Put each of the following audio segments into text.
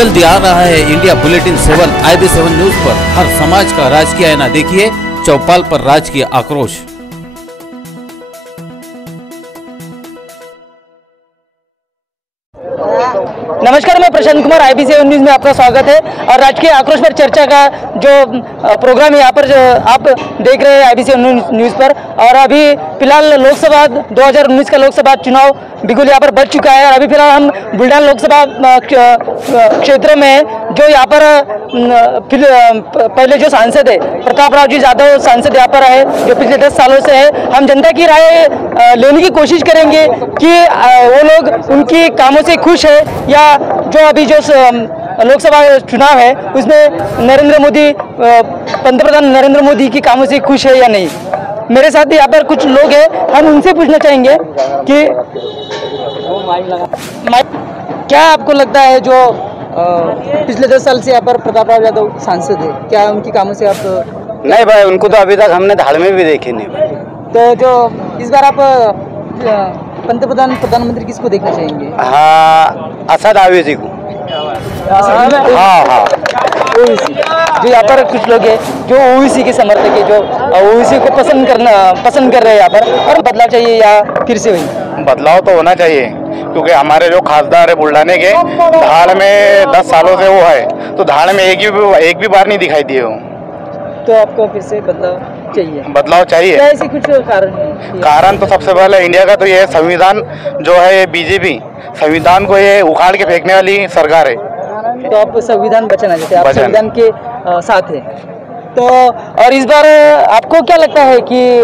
जल्द आ रहा है इंडिया बुलेटिन 7 IB7 न्यूज पर। हर समाज का राजकीय आईना देखिए, चौपाल पर राजकीय आक्रोश। नमस्कार, मैं प्रशांत कुमार, IB7 न्यूज में आपका स्वागत है। और राजकीय आक्रोश पर चर्चा का जो प्रोग्राम है यहाँ पर आप देख रहे हैं IB7 न्यूज पर। और अभी फिलहाल लोकसभा 2019 का लोकसभा चुनाव बिल्कुल यहाँ पर बढ़ चुका है। और अभी फिलहाल हम बुल्ढाना लोकसभा क्षेत्र में जो यहाँ पर पहले जो सांसद है प्रताप राव जी जाधव सांसद यहाँ पर है, जो पिछले 10 सालों से है। हम जनता की राय लेने की कोशिश करेंगे कि वो लोग उनकी कामों से खुश है या जो अभी जो लोकसभा चुनाव है उसमें नरेंद्र मोदी पंतप्रधान नरेंद्र मोदी की कामों से खुश है या नहीं। मेरे साथ यहाँ पर कुछ लोग हैं, हम उनसे पूछना चाहेंगे कि क्या आपको लगता है जो पिछले 10 साल से यहाँ पर प्रताप राव यादव सांसद है, क्या उनकी कामों से आप? नहीं भाई, उनको तो अभी तक हमने धाड़ में भी देखे नहीं भाई। तो जो इस बार आप प्रधानमंत्री किसको देखना चाहेंगे? हाँ, असद आवेजी को। हाँ। जो यहाँ पर कुछ लोग हैं जो ओवीसी के समर्थक है, जो ओवीसी को पसंद कर रहे हैं यहाँ पर, और बदलाव चाहिए या फिर से वही? बदलाव तो होना चाहिए, क्योंकि हमारे जो खासदार है बुल्ढाने के, धाड़ में 10 सालों से वो है, तो धाड़ में एक भी बार नहीं दिखाई दिए हो। तो आपको फिर से बदलाव चाहिए? क्या ऐसे कुछ कारण तो सबसे पहले इंडिया का तो ये संविधान जो है, ये बीजेपी संविधान को ये उखाड़ के फेंकने वाली सरकार है। तो आप संविधान बचाना चाहते हैं, आप संविधान के साथ है। तो और इस बार आपको क्या लगता है कि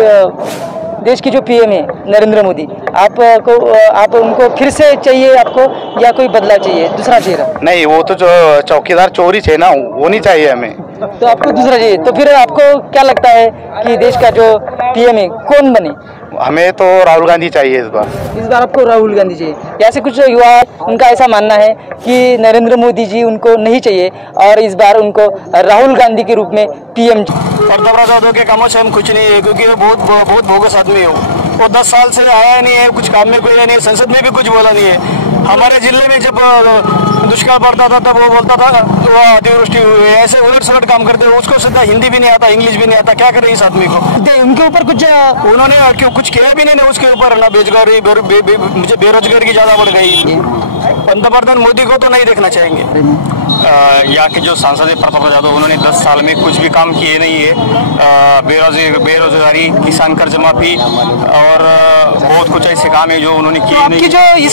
देश की जो PM है नरेंद्र मोदी, आप उनको फिर से चाहिए आपको, या कोई बदलाव चाहिए, दूसरा चेहरा? नहीं, वो तो जो चौकीदार चोरी है ना, वो नहीं चाहिए हमें। तो आपको दूसरा चाहिए। तो फिर आपको क्या लगता है कि देश का जो PM है कौन बने? हमें तो राहुल गांधी चाहिए इस बार आपको राहुल गांधी चाहिए। ऐसे कुछ युवा उनका ऐसा मानना है कि नरेंद्र मोदी जी उनको नहीं चाहिए और इस बार उनको राहुल गांधी के रूप में PM। प्रताप राव यादव के कामों से हम कुछ नहीं है, क्योंकि वो बहुत बोगस आदमी हो। वो 10 साल से आया नहीं है, कुछ काम में कोई नहीं है, संसद में भी कुछ बोला नहीं है। हमारे जिले में जब दुष्काल पड़ता था तब वो बोलता था वो अतिवृष्टि हुई है, ऐसे उलट सुलट काम करते हैं। उसको सीधा हिंदी भी नहीं आता, इंग्लिश भी नहीं आता, क्या करे इस आदमी को? उनके ऊपर कुछ उन्होंने कुछ किया भी नहीं उसके ऊपर ना। मुझे बेरोजगारी की ज्यादा बढ़ गई। पंतप्रधान मोदी को तो नहीं देखना चाहेंगे। यहाँ के जो सांसद है प्रताप राव यादव, उन्होंने 10 साल में कुछ भी काम किए नहीं है। बेरोजगारी, किसान कर्ज माफी और बहुत कुछ ऐसे काम है जो उन्होंने किए नहीं। जो ये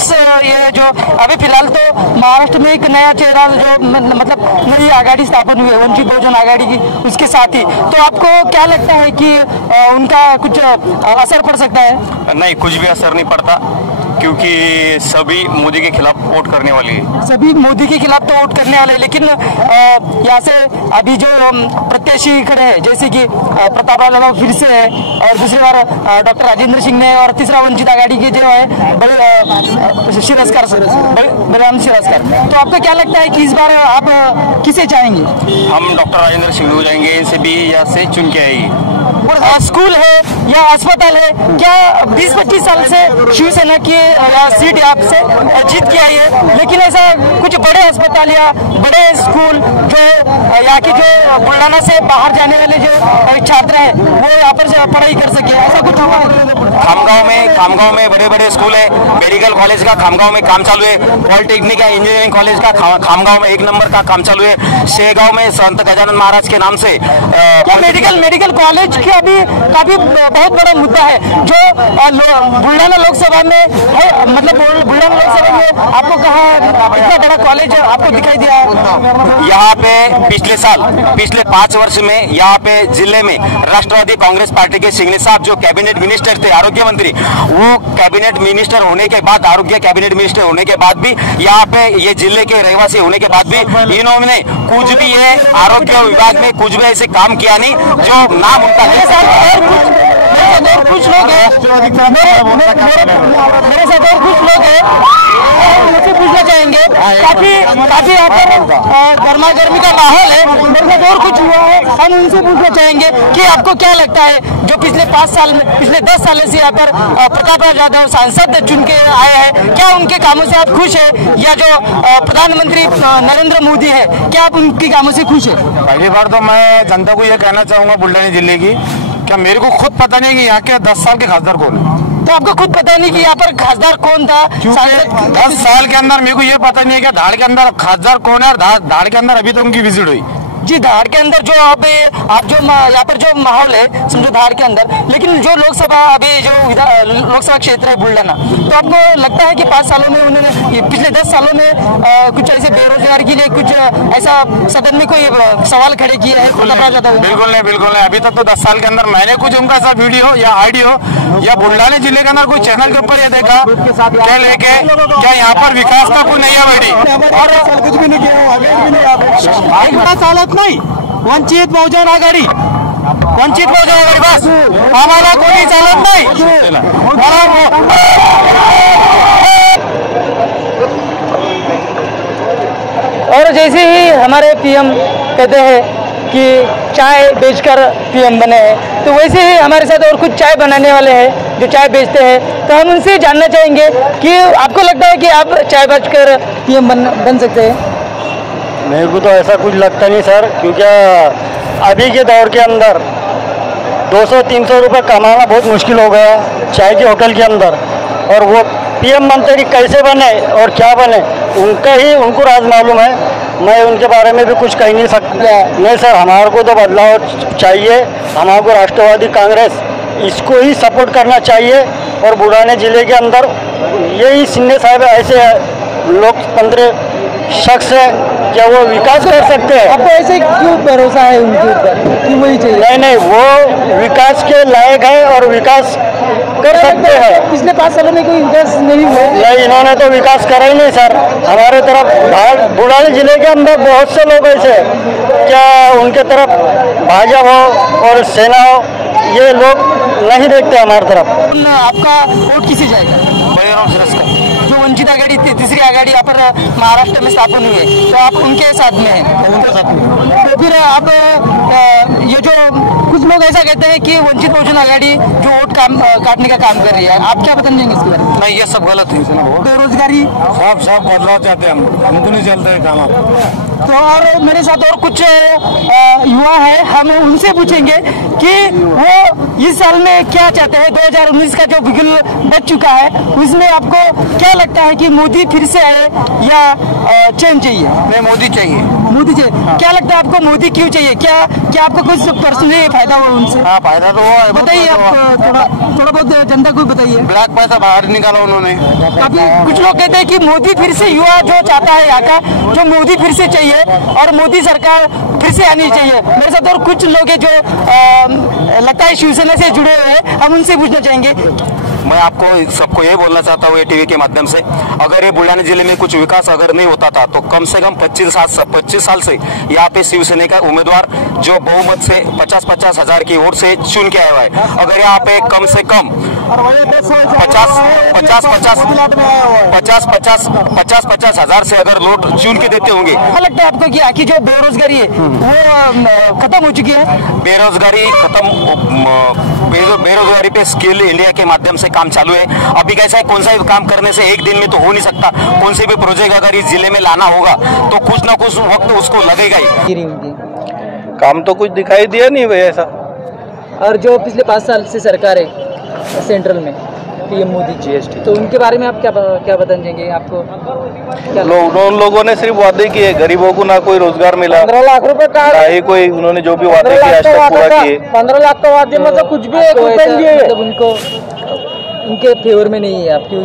जो अभी फिलहाल तो महाराष्ट्र में एक नया चेहरा जो मतलब नई आघाड़ी स्थापन हुई है, वंचित बहुजन आघाड़ी की, उसके साथ ही, तो आपको क्या लगता है कि उनका कुछ असर पड़ सकता है? नहीं, कुछ भी असर नहीं पड़ता, क्योंकि सभी मोदी के खिलाफ वोट करने वाले हैं। सभी मोदी के खिलाफ तो वोट करने वाले, लेकिन यहाँ से अभी जो प्रत्याशी खड़े हैं, जैसे कि प्रताप राव यादव फिर से है, और दूसरी बार डॉक्टर राजेंद्र सिंह ने, और तीसरा वंचित आघाड़ी के जो है बलराम शिरस्कार। तो आपको क्या लगता है कि इस बार आप किसे चाहेंगे? हम डॉक्टर राजेंद्र सिंह हो जाएंगे, इनसे भी यहाँ से चुन के आएगी। स्कूल है या अस्पताल है, क्या 20-25 साल से शिवसेना की सीट आपसे जीत के आई है, लेकिन ऐसा कुछ बड़े अस्पताल या बड़े स्कूल जो यहाँ की जो बुल्ढाना से बाहर जाने वाले जो छात्र हैं वो यहाँ पर पढ़ाई कर सके, ऐसा कुछ हुआ? खामगांव में बड़े स्कूल है, मेडिकल कॉलेज का खामगांव में काम चालू है, पॉलिटेक्निक या इंजीनियरिंग कॉलेज का खामगांव में 1 नंबर का काम चालू है। शेगांव में संत गजानन महाराज के नाम से मेडिकल कॉलेज की अभी काफी बहुत बड़ा मुद्दा है जो बुल्ढाना लोकसभा में है। मतलब बुल्ढाना लोकसभा में आपको कहा इतना बड़ा कॉलेज आपको दिखाई दिया है? यहाँ पे पिछले 5 वर्ष में यहाँ पे जिले में राष्ट्रवादी कांग्रेस पार्टी के सिंघनी साहब जो कैबिनेट मिनिस्टर थे, आरोग्य मंत्री, वो कैबिनेट मिनिस्टर होने के बाद, आरोग्य कैबिनेट मिनिस्टर होने के बाद भी, यहाँ पे ये जिले के रहवासी होने के बाद भी इन्होंने कुछ भी ये आरोग्य विभाग में कुछ भी ऐसे काम किया नहीं जो नाम उनका है। और कुछ लोग हैं, मेरे साथ और कुछ लोग हैं, मुझसे पूछना चाहेंगे, काफी यहाँ पर गर्मा गर्मी का माहौल है, मेरे साथ और कुछ हुआ है, हम उनसे पूछना चाहेंगे कि आपको क्या लगता है जो पिछले 10 सालों से यहाँ पर प्रताप राज यादव सांसद चुन के आए हैं, क्या उनके कामों से आप खुश है? या जो प्रधानमंत्री नरेंद्र मोदी है, क्या आप उनके कामों से खुश है? पहली बार तो मैं जनता को ये कहना चाहूंगा बुल्ढाना जिले की, क्या मेरे को खुद पता नहीं कि यहाँ के 10 साल के खासदार कौन है। तो आपको खुद पता नहीं कि यहाँ पर खासदार कौन था? 10 साल के अंदर मेरे को ये पता नहीं है कि धाड़ के अंदर खासदार कौन है, और धाड़ के अंदर अभी तक उनकी विजिट हुई। जी, धार के अंदर जो आप जो यहाँ पर जो माहौल है समझो धार के अंदर, लेकिन जो लोकसभा अभी जो लोकसभा क्षेत्र है बुल्ढाना, तो आपको लगता है कि 5 सालों में उन्होंने पिछले 10 सालों में कुछ ऐसे बेरोजगार के लिए कुछ ऐसा सदन में कोई सवाल खड़े किए हैं? बिल्कुल नहीं। अभी तक तो 10 साल के अंदर मैंने कुछ उनका ऐसा वीडियो या ऑडियो या बुल्ढाना जिले के अंदर कोई चैनल के ऊपर ये देखा क्या लेके क्या यहाँ पर विकास का कोई नहीं है और कुछ भी नहीं किया। नहीं, वंचित बहुजन आघाड़ी बस आम्हाला कोणी चालत नाही। और जैसे ही हमारे पीएम कहते हैं कि चाय बेचकर पीएम बने हैं, तो वैसे ही हमारे साथ और कुछ चाय बनाने वाले हैं जो चाय बेचते हैं, तो हम उनसे जानना चाहेंगे कि आपको लगता है कि आप चाय बेचकर पीएम बन सकते हैं? मेरे को तो ऐसा कुछ लगता नहीं सर, क्योंकि अभी के दौर के अंदर 200-300 रुपये कमाना बहुत मुश्किल हो गया चाय के होटल के अंदर। और वो पीएम मंत्री कैसे बने और क्या बने उनको राज मालूम है, मैं उनके बारे में भी कुछ कह नहीं सकता। नहीं सर, हमारे को तो बदलाव चाहिए, हमारे को राष्ट्रवादी कांग्रेस इसको ही सपोर्ट करना चाहिए। और बुल्ढाना जिले के अंदर यही शिंदे साहब ऐसे लोकतंत्र शख्स है क्या वो विकास कर सकते हैं। आपको ऐसे क्यों भरोसा है उनके ऊपर कि वही चाहिए? नहीं, वो विकास के लायक है और विकास कर सकते हैं। पिछले 5 सालों में कोई विकास नहीं हुआ? नहीं, इन्होंने तो विकास करा ही नहीं सर। हमारे तरफ बुल्ढाना जिले के अंदर बहुत से लोग ऐसे क्या उनके तरफ भाजपा हो और सेना हो, ये लोग नहीं देखते हमारी तरफ। आपका वोट किसे जाएगा? जो वंचित आघाड़ी तीसरी आघाड़ी यहाँ पर महाराष्ट्र में स्थापन हुई है, तो आप उनके साथ में हैं? उनके साथ में। तो फिर आप ये जो कुछ लोग ऐसा कहते हैं कि वंचित बहुजन आघाड़ी जो वोट काटने का काम कर रही है, आप क्या बताएंगे इसके बारे में? नहीं, ये सब गलत है। बेरोजगारी सब बदलाव चाहते हैं, हमको नहीं चलता है काम। तो और मेरे साथ और कुछ युवा है, हम उनसे पूछेंगे कि वो इस साल में क्या चाहते हैं। 2019 का जो बिगुल बच चुका है, उसमें आपको क्या लगता है कि मोदी फिर से आए या चेंज चाहिए? नहीं, मोदी चाहिए। मोदी चाहिए। हाँ। क्या लगता है आपको मोदी क्यों चाहिए? क्या आपको कुछ पर्सनली फायदा हुआ उनसे? हाँ, फायदा तो हुआ है। बताइए आप थोड़ा बहुत जनता को बताइए। ब्लैक पैसा बाहर निकाला उन्होंने। काफी कुछ लोग कहते हैं कि मोदी फिर से, युवा जो चाहता है यहाँ का, जो मोदी फिर से चाहिए और मोदी सरकार फिर से आनी चाहिए। मेरे साथ और कुछ लोग हैं जो लगता है शिवसेना से जुड़े हुए हैं, हम उनसे पूछना चाहेंगे। मैं आपको सबको ये बोलना चाहता हूँ ये टीवी के माध्यम से, अगर ये बुल्ढाना जिले में कुछ विकास अगर नहीं होता था तो कम से कम 25 साल से यहाँ पे शिवसेना का उम्मीदवार जो बहुमत से 50-50 हजार की वोट से चुन के आया हुआ है, अगर यहाँ पे कम से कम 50 हजार से अगर वोट चुन के देते होंगे। क्या लगता है आपको कि आखिर जो बेरोजगारी है वो खत्म हो चुकी है? बेरोजगारी बेरोजगारी पे स्किल इंडिया के माध्यम से काम चालू है। अभी कैसा है, कौन सा भी काम करने से एक दिन में तो हो नहीं सकता। कौन से भी प्रोजेक्ट अगर इस जिले में लाना होगा तो कुछ ना कुछ वक्त उसको लगेगा ही। काम तो कुछ दिखाई दिया नहीं भाई ऐसा। और जो पिछले 5 साल से सरकार है सेंट्रल में, पीएम मोदी जीएसटी, तो उनके बारे में आप क्या बताना चाहेंगे? आपको क्या उन लोगों ने सिर्फ वादे किए, गरीबों को ना कोई रोजगार मिला, 15 लाख रुपए का ही कोई उन्होंने जो भी वादे किए आज तक पूरा किए। 15 लाख का वादे में तो कुछ भी मतलब उनको उनके फेवर में नहीं है आपकी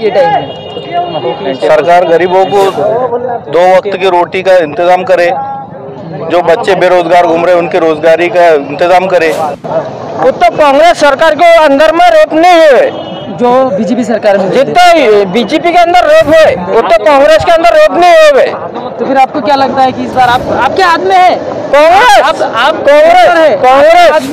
ये टाइम में। सरकार गरीबों को 2 वक्त की रोटी का इंतजाम करे, जो बच्चे बेरोजगार घूम रहे उनके रोजगारी का इंतजाम करे। वो तो कांग्रेस सरकार के अंदर में रेप नहीं है, जो बीजेपी सरकार में जितना बीजेपी के अंदर रेप है वो तो कांग्रेस के अंदर रेप नहीं है। तो फिर आपको क्या लगता है कि इस बार आपके हाथ में है कांग्रेस? आप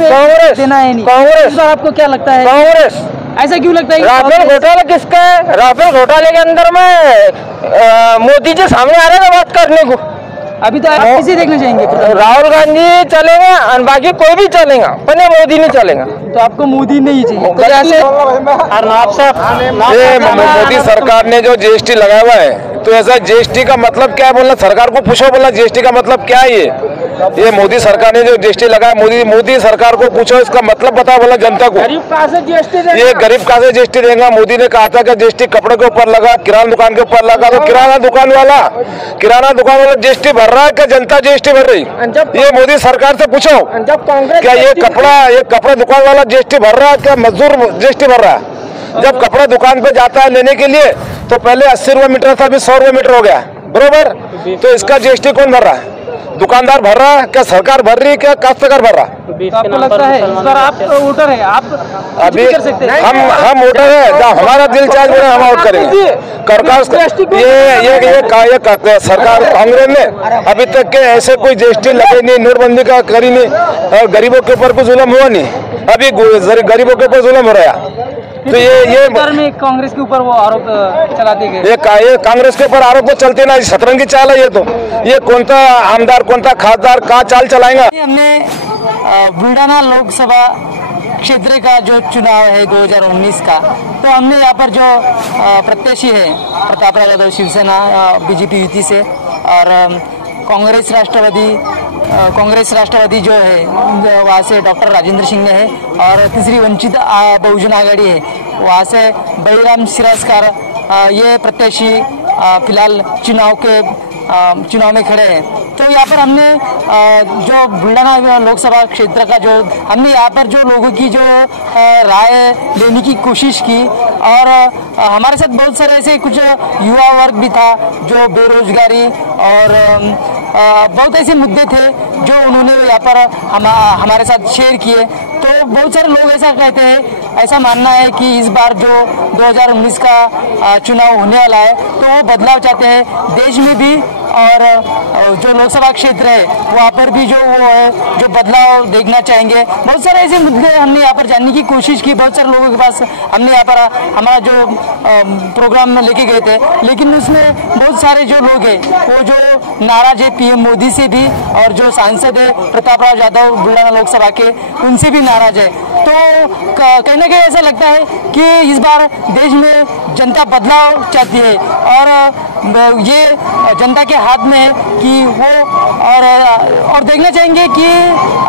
कांग्रेस देना है नहीं कांग्रेस? इस बार आपको क्या लगता है कांग्रेस? ऐसा क्यों लगता है? राफेल घोटाला किसका है? राफेल घोटाले के अंदर में मोदी जी सामने आ रहे हैं बात करने को। अभी तो आप किसे देखना चाहेंगे? राहुल गांधी चलेगा और बाकी कोई भी चलेगा, पर ये मोदी नहीं चलेगा। तो आपको मोदी नहीं चाहिए? तो जैसे मोदी सरकार ने जो जीएसटी लगाया हुआ है, तो ऐसा जीएसटी का मतलब क्या है बोलना, सरकार को पूछो बोलना जीएसटी का मतलब क्या है। ये मोदी सरकार ने जो जीएसटी लगाया, मोदी सरकार को पूछो इसका मतलब बताओ बोला जनता को। गरीब कहाँ से जीएसटी देगा? ये गरीब कहाँ से जीएसटी देगा? मोदी ने कहा था कि जीएसटी कपड़े के ऊपर लगा, किराना दुकान के ऊपर लगा, तो किराना दुकान वाला जीएसटी भर रहा है क्या जनता जीएसटी भर रही? ये मोदी सरकार से पूछो। जब कांग्रेस क्या ये कपड़ा दुकान वाला जीएसटी भर रहा है क्या मजदूर जीएसटी भर रहा है? जब कपड़ा दुकान पे जाता है लेने के लिए तो पहले 80 रुपए मीटर था, अभी 100 रुपए मीटर हो गया, बरोबर? तो इसका जीएसटी कौन भर रहा है? दुकानदार भर रहा है क्या? सरकार भर रही है क्या? काश्तकार भर रहा है? तो आपको लगता है इस बार आप वोटर है, आप अभी कर सकते हैं? हम वोटर है, जब हमारा दिल चाहे बोले हम वोट करेंगे। ये सरकार कांग्रेस ने अभी तक के ऐसे कोई जीएसटी लगे नहीं, नोटबंदी का करी नहीं, और गरीबों के ऊपर कोई जुल्म हुआ नहीं। अभी गरीबों के ऊपर जुल्म हो रहा है। तो ये में कांग्रेस के ऊपर वो आरोप चलाते गए। ये कांग्रेस के ऊपर आरोप तो चलते ना, सतरंगी चाल है ये। तो ये कौन सा आमदार कौन सा खासदार कहाँ चाल चलाएगा? हमने बुल्ढाना लोकसभा क्षेत्र का जो चुनाव है 2019 का, तो हमने यहाँ पर जो प्रत्याशी है प्रतापराव यादव शिवसेना बीजेपी युति से, और कांग्रेस राष्ट्रवादी जो है वहाँ से डॉक्टर राजेंद्र सिंह है, और तीसरी वंचित बहुजन आघाड़ी है वहाँ से बलिराम सिरास्कार, ये प्रत्याशी फिलहाल चुनाव में खड़े हैं। तो यहाँ पर हमने जो बुल्ढाना लोकसभा क्षेत्र का जो हमने यहाँ पर जो लोगों की जो राय लेने की कोशिश की, और हमारे साथ बहुत सारे ऐसे कुछ युवा वर्ग भी था जो बेरोजगारी और बहुत ऐसे मुद्दे थे जो उन्होंने यहाँ पर हमारे साथ शेयर किए। तो बहुत सारे लोग ऐसा कहते हैं, ऐसा मानना है कि इस बार जो 2019 का चुनाव होने वाला है तो वो बदलाव चाहते हैं देश में भी, और जो लोकसभा क्षेत्र है वहाँ पर भी जो वो है जो बदलाव देखना चाहेंगे। बहुत सारे ऐसे मुद्दे हमने यहाँ पर जानने की कोशिश की, बहुत सारे लोगों के पास हमने यहाँ पर हमारा जो प्रोग्राम में लेके गए थे, लेकिन उसमें बहुत सारे जो लोग हैं वो जो नाराज है पीएम मोदी से भी, और जो सांसद है प्रतापराव यादव बुल्ढाना लोकसभा के, उनसे भी नाराज है। तो कहीं ना कहीं ऐसा लगता है कि इस बार देश में जनता बदलाव चाहती है, और ये जनता के हाथ में है कि वो और देखना चाहेंगे कि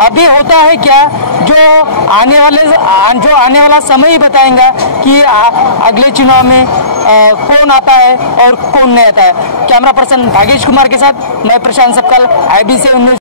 अभी होता है क्या, जो आने वाला समय ही बताएगा कि अगले चुनाव में कौन आता है और कौन नहीं आता है। कैमरा पर्सन भागेश कुमार के साथ मैं प्रशांत सबकल, IBC न्यूज।